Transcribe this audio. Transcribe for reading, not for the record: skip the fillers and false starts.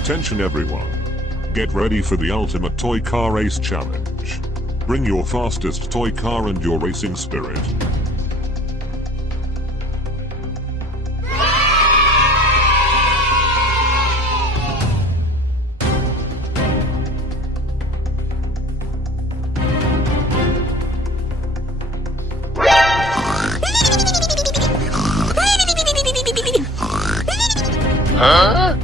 Attention everyone. Get ready for the ultimate toy car race challenge. Bring your fastest toy car and your racing spirit. Huh?